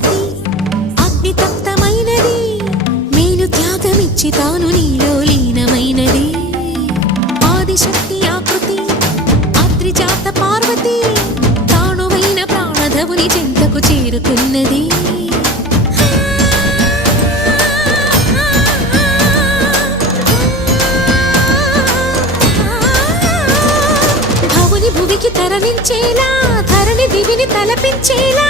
సతీ అగ్నితప్తమైనది మేలు త్యాగమిచ్చి తాను నీలో లీనమైనది ఆదిశక్తి ఆకృతి అద్రిజాత పార్వతి తానువైన ప్రాణధవుని చెంతకు చేరుతున్నది భువికి తరలించేలా ధరణి దివిని తలపించేలా